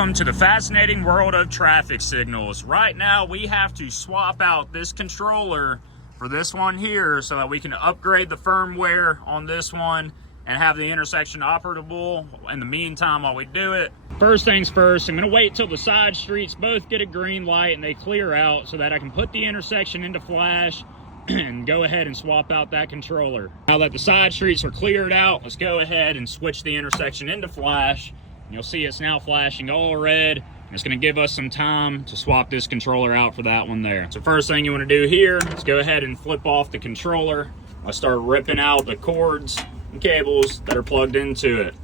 Welcome to the fascinating world of traffic signals. Right now we have to swap out this controller for this one here so that we can upgrade the firmware on this one and have the intersection operable in the meantime while we do it. First things first, I'm going to wait till the side streets both get a green light and they clear out so that I can put the intersection into flash and go ahead and swap out that controller. Now that the side streets are cleared out, let's go ahead and switch the intersection into flash. You'll see it's now flashing all red, and it's going to give us some time to swap this controller out for that one there. So first thing you want to do here is go ahead and flip off the controller. I'll start ripping out the cords and cables that are plugged into it.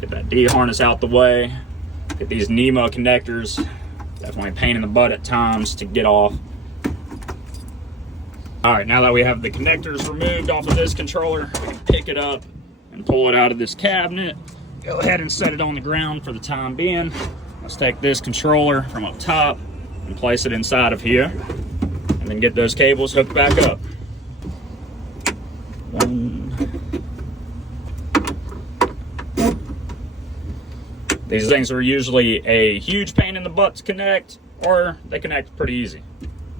Get that D harness out the way. Get these NEMA connectors. Definitely a pain in the butt at times to get off. All right, now that we have the connectors removed off of this controller, we can pick it up and pull it out of this cabinet. Go ahead and set it on the ground for the time being. Let's take this controller from up top and place it inside of here, and then get those cables hooked back up. These things are usually a huge pain in the butt to connect, or they connect pretty easy.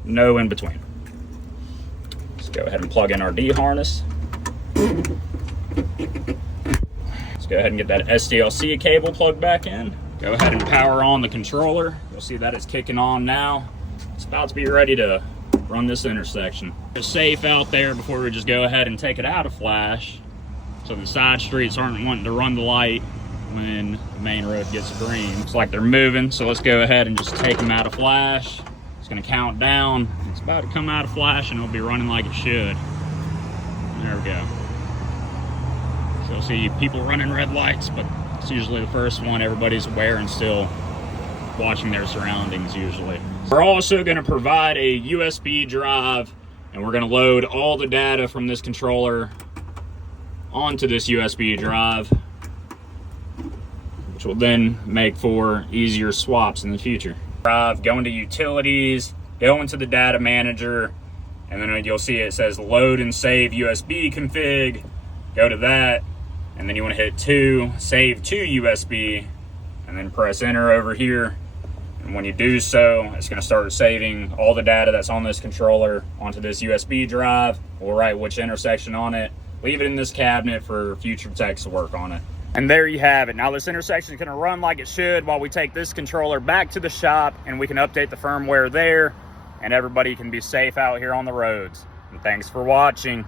No in between. Let's go ahead and plug in our D harness. Let's go ahead and get that SDLC cable plugged back in. Go ahead and power on the controller. You'll see that it's kicking on now. It's about to be ready to run this intersection. It's safe out there before we just go ahead and take it out of flash, so the side streets aren't wanting to run the light when the main road gets green. Looks like they're moving, so let's go ahead and just take them out of flash. It's gonna count down. It's about to come out of flash and it'll be running like it should. There we go. So you'll see people running red lights, but it's usually the first one. Everybody's aware and still watching their surroundings usually. We're also gonna provide a USB drive, and we're gonna load all the data from this controller onto this USB drive, which will then make for easier swaps in the future. Go into utilities, go into the data manager, and then you'll see it says load and save USB config. Go to that, and then you want to hit save to USB, and then press enter over here. And when you do so, it's going to start saving all the data that's on this controller onto this USB drive. We'll write which intersection on it, leave it in this cabinet for future techs to work on it. And there you have it. Now this intersection is going to run like it should while we take this controller back to the shop, and we can update the firmware there, and everybody can be safe out here on the roads. And thanks for watching.